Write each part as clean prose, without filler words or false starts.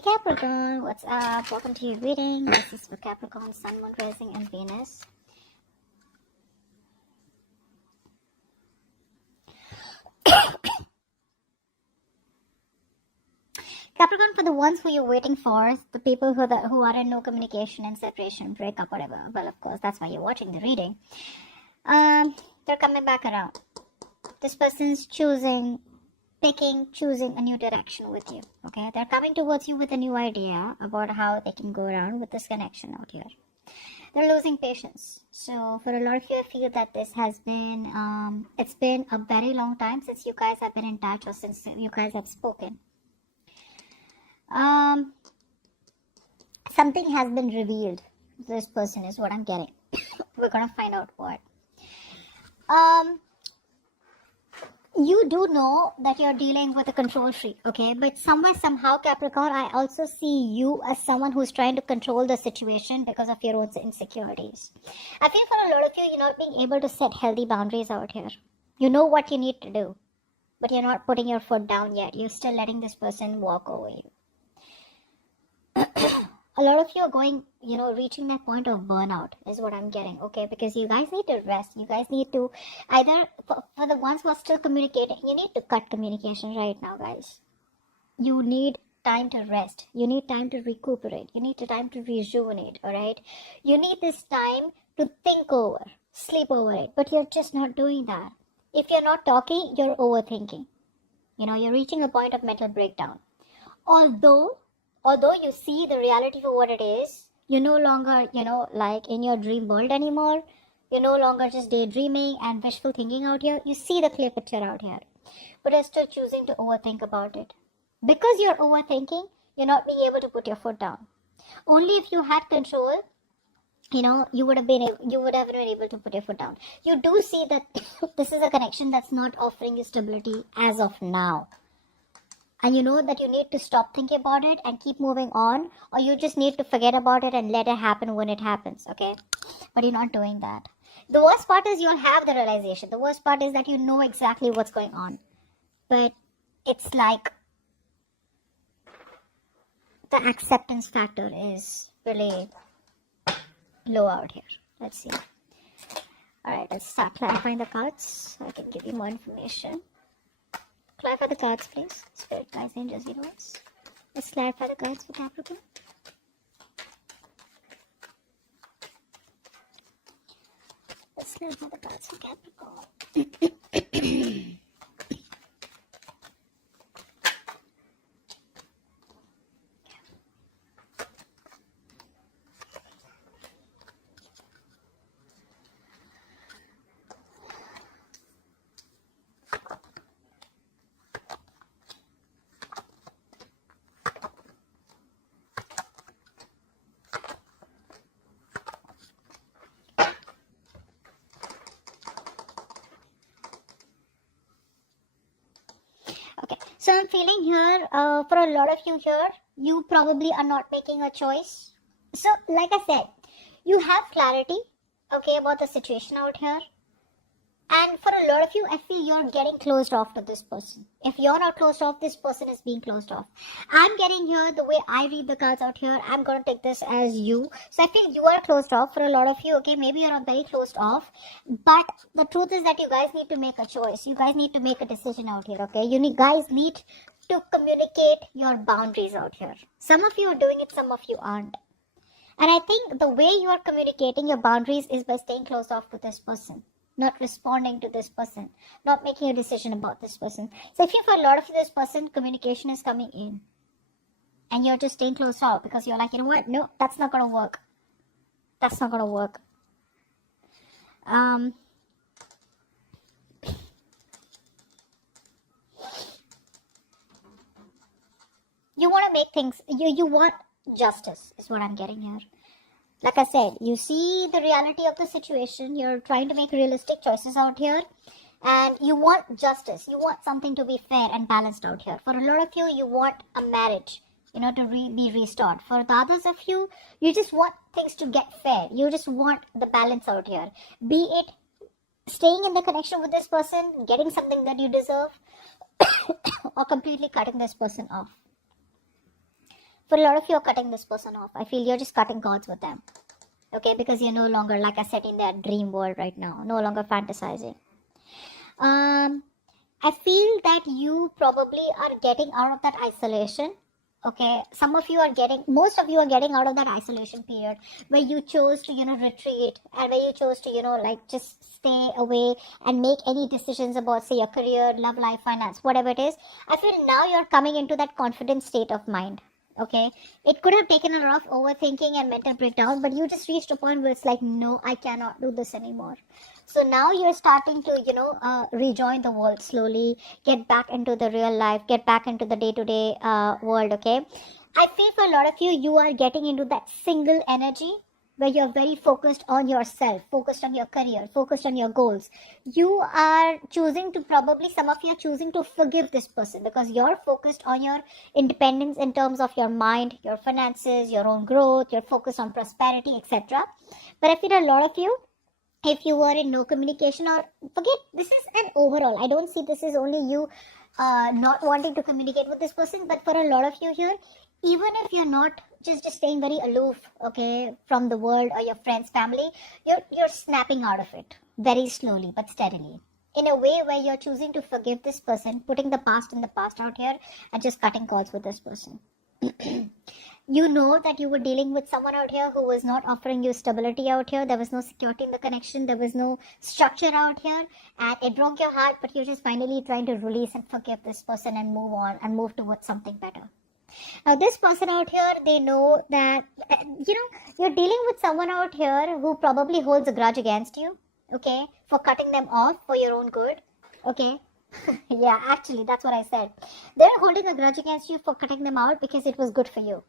Hey Capricorn, what's up? Welcome to your reading. This is for Capricorn, Sun, Moon, Rising, and Venus. Capricorn, for the ones who you're waiting for, the people who are in no communication and separation, breakup, whatever. Well, of course, that's why you're watching the reading. They're coming back around. This person's choosing a new direction with you. Okay, they're coming towards you with a new idea about how they can go around with this connection out here. They're losing patience. So for a lot of you, I feel that this has been it's been a very long time since you guys have been in touch or since you guys have spoken. Something has been revealed. This person is what I'm getting. We're gonna find out what. You do know that you're dealing with a control freak, okay? But somehow, Capricorn, I also see you as someone who's trying to control the situation because of your own insecurities. I feel for a lot of you, you're not being able to set healthy boundaries out here. You know what you need to do, but you're not putting your foot down yet. You're still letting this person walk over you. A lot of you are going, reaching that point of burnout is what I'm getting, okay? Because you guys need to rest. You guys need to either, for the ones who are still communicating, you need to cut communication right now, guys. You need time to rest. You need time to recuperate. You need time to rejuvenate, all right? You need this time to think over, sleep over it, but you're just not doing that. If you're not talking, you're overthinking. You're reaching a point of mental breakdown. Although you see the reality for what it is, you're no longer, like in your dream world anymore. You're no longer just daydreaming and wishful thinking out here. You see the clear picture out here. But you're still choosing to overthink about it. Because you're overthinking, you're not being able to put your foot down. Only if you had control, you would have been able to put your foot down. You do see that this is a connection that's not offering you stability as of now. And you know that you need to stop thinking about it and keep moving on, or you just need to forget about it and let it happen when it happens, okay? But you're not doing that. The worst part is you'll have the realization. The worst part is that you know exactly what's going on. But it's like the acceptance factor is really low out here. Let's see. Alright, let's start clarifying the cards so I can give you more information. Clarify the cards, please. Spirit, guides, angels, universe. Let's clarify the cards for Capricorn. Let's clarify the cards for Capricorn. So I'm feeling here, for a lot of you here, you probably are not making a choice. So like I said, you have clarity, okay, about the situation out here. And for a lot of you, I feel you're getting closed off to this person. If you're not closed off, this person is being closed off. I'm getting here, the way I read the cards out here, I'm going to take this as you. So I feel you are closed off for a lot of you, okay? Maybe you're not very closed off. But the truth is that you guys need to make a choice. You guys need to make a decision out here, okay? Guys need to communicate your boundaries out here. Some of you are doing it, some of you aren't. And I think the way you are communicating your boundaries is by staying closed off to this person. Not responding to this person, not making a decision about this person. So if you, for a lot of this person, communication is coming in and you're just staying closed off because you're like, you know what? No, that's not going to work. That's not going to work. You want to make things, you want justice is what I'm getting here. Like I said, you see the reality of the situation. You're trying to make realistic choices out here. And you want justice. You want something to be fair and balanced out here. For a lot of you, you want a marriage, to be restored. For the others of you, you just want things to get fair. You just want the balance out here. Be it staying in the connection with this person, getting something that you deserve, or completely cutting this person off. For a lot of you are cutting this person off. I feel you're just cutting cords with them. Okay, because you're no longer, like I said, in their dream world right now. No longer fantasizing. I feel that you probably are getting out of that isolation. Okay, most of you are getting out of that isolation period where you chose to, retreat, and where you chose to, like just stay away and make any decisions about, say, your career, love life, finance, whatever it is. I feel now you're coming into that confident state of mind. Okay, it could have taken a lot of overthinking and mental breakdown, but you just reached a point where it's like, no, I cannot do this anymore. So now you're starting to, rejoin the world slowly, get back into the real life, get back into the day-to-day world, okay? I feel for a lot of you, you are getting into that single energy where you're very focused on yourself, focused on your career, focused on your goals. You are choosing to, probably some of you are choosing to forgive this person because you're focused on your independence in terms of your mind, your finances, your own growth, you're focused on prosperity, etc. But I feel a lot of you, if you were in no communication, or forget, this is an overall, I don't see this is only you not wanting to communicate with this person, but for a lot of you here, even if you're not just staying very aloof, okay, from the world or your friends, family, you're snapping out of it very slowly but steadily, in a way where you're choosing to forgive this person, putting the past in the past out here, and just cutting calls with this person. You know that you were dealing with someone out here who was not offering you stability out here. There was no security in the connection. There was no structure out here. And it broke your heart, but you're just finally trying to release and forgive this person and move on and move towards something better. Now, this person out here, they know that, you're dealing with someone out here who probably holds a grudge against you, okay, for cutting them off for your own good, okay. Yeah, actually, that's what I said. They're holding a grudge against you for cutting them out because it was good for you.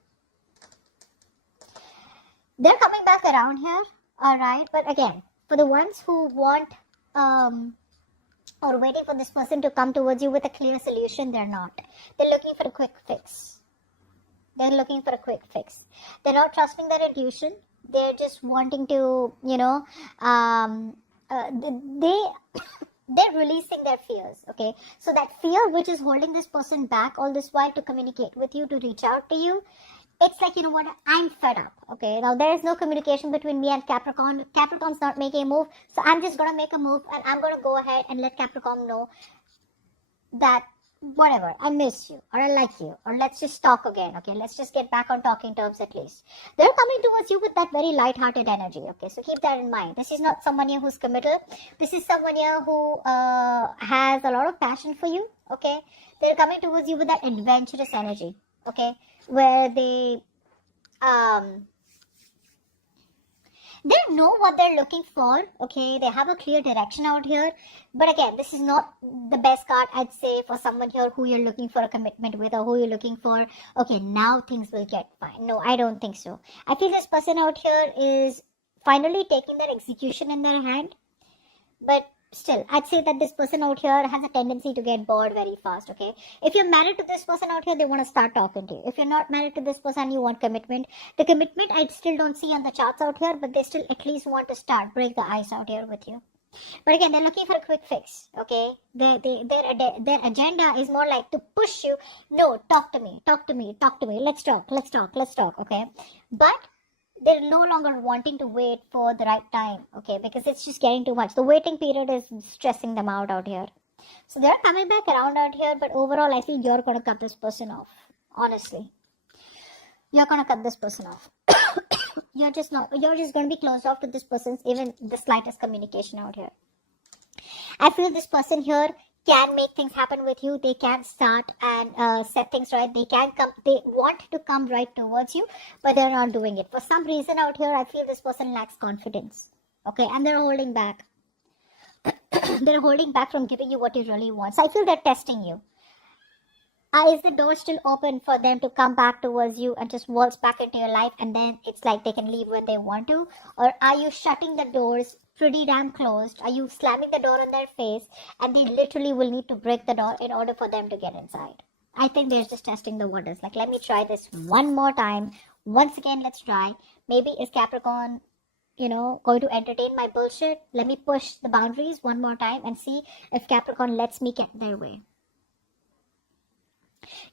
They're coming back around here, alright, but again, for the ones who want or waiting for this person to come towards you with a clear solution, they're not. They're looking for a quick fix. They're looking for a quick fix. They're not trusting their intuition. They're just wanting to, they're releasing their fears, okay? So that fear which is holding this person back all this while to communicate with you, to reach out to you, it's like, you know what, I'm fed up, okay? Now, there is no communication between me and Capricorn. Capricorn's not making a move, so I'm just going to make a move, and I'm going to go ahead and let Capricorn know that, whatever, I miss you, or I like you, or let's just talk again, okay? Let's just get back on talking terms at least. They're coming towards you with that very light-hearted energy, okay? So keep that in mind. This is not someone here who's committal. This is someone here who has a lot of passion for you, okay? They're coming towards you with that adventurous energy, okay? Where they know what they're looking for, okay? They have a clear direction out here. But again, this is not the best card, I'd say, for someone here who you're looking for a commitment with, or who you're looking for, okay, now things will get fine. No, I don't think so. I feel this person out here is finally taking their execution in their hand. But still, I'd say that this person out here has a tendency to get bored very fast, okay? If you're married to this person out here, they want to start talking to you. If you're not married to this person, you want commitment. The commitment I still don't see on the charts out here, but they still at least want to break the ice out here with you. But again, they're looking for a quick fix, okay? Their agenda is more like to push you. No, talk to me. Let's talk, okay? But they're no longer wanting to wait for the right time, okay? Because it's just getting too much. The waiting period is stressing them out here. So they're coming back around out here, but overall, I feel you're going to cut this person off. Honestly. You're going to cut this person off. You're just going to be closed off to this person's even the slightest communication out here. I feel this person here can make things happen with you. They can start and set things right. They want to come right towards you, but they're not doing it. For some reason out here, I feel this person lacks confidence. Okay, and they're holding back. They're holding back from giving you what you really want. So I feel they're testing you. Is the door still open for them to come back towards you and just waltz back into your life, and then it's like they can leave when they want to? Or are you shutting the doors pretty damn closed? Are you slamming the door on their face, and they literally will need to break the door in order for them to get inside? I think they're just testing the waters. Like, let me try this one more time. Once again, let's try. Maybe is Capricorn, going to entertain my bullshit? Let me push the boundaries one more time and see if Capricorn lets me get their way.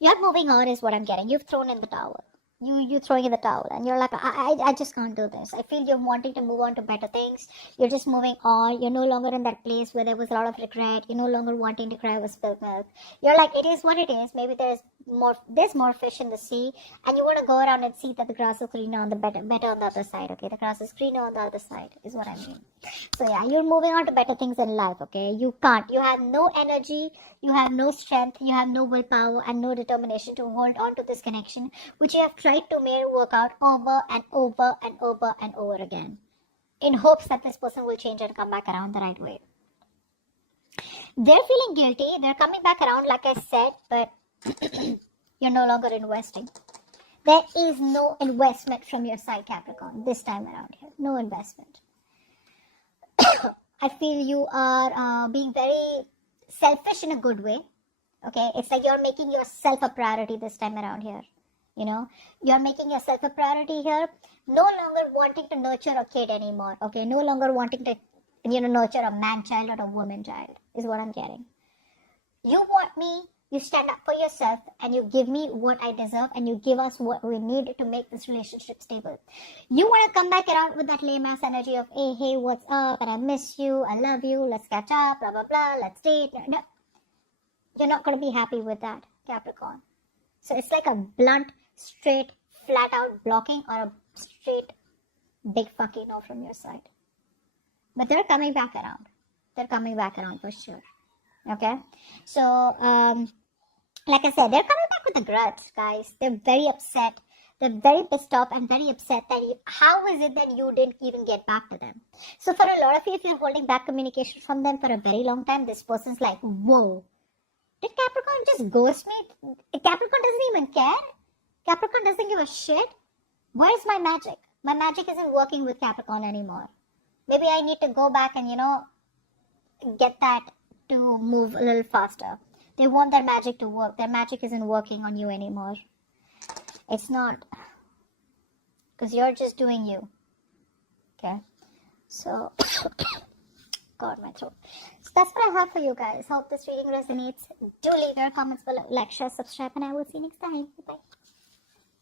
You're moving on is what I'm getting. You've thrown in the towel. you throwing in the towel, and you're like, I just can't do this. I feel you're wanting to move on to better things. You're just moving on. You're no longer in that place where there was a lot of regret. You're no longer wanting to cry over spilled milk. You're like, it is what it is. Maybe there's more fish in the sea, and you want to go around and see that the grass is greener on the better on the other side. Okay, the grass is greener on the other side is what I mean. So yeah, you're moving on to better things in life. Okay, you can't. You have no energy. You have no strength. You have no willpower and no determination to hold on to this connection, which you have tried to make work out over and over and over and over again, in hopes that this person will change and come back around the right way. They're feeling guilty. They're coming back around, like I said, but you're no longer investing. There is no investment from your side, Capricorn, this time around here. No investment. I feel you are being very selfish in a good way. Okay, it's like you're making yourself a priority this time around here. You know, you're making yourself a priority here. No longer wanting to nurture a kid anymore. Okay, no longer wanting to, nurture a man child or a woman child is what I'm getting. You want me, you stand up for yourself, and you give me what I deserve, and you give us what we need to make this relationship stable. You want to come back around with that lame ass energy of, hey, what's up, and I miss you, I love you, let's catch up, blah, blah, blah, let's date. No, you're not going to be happy with that, Capricorn. So it's like a blunt, straight, flat out blocking, or a straight, big fucking no from your side. But they're coming back around. They're coming back around for sure. Okay? So, like I said, they're coming back with a grudge, guys. They're very upset. They're very pissed off and very upset that how is it that you didn't even get back to them? So for a lot of you, if you're holding back communication from them for a very long time, this person's like, whoa, did Capricorn just ghost me? Capricorn doesn't even care. Capricorn doesn't give a shit. Where's my magic? My magic isn't working with Capricorn anymore. Maybe I need to go back and, get that to move a little faster. They want their magic to work. Their magic isn't working on you anymore. It's not. Because you're just doing you. Okay? So, God, my throat. So that's what I have for you guys. Hope this reading resonates. Do leave your comments below. Like, share, subscribe, and I will see you next time. Bye.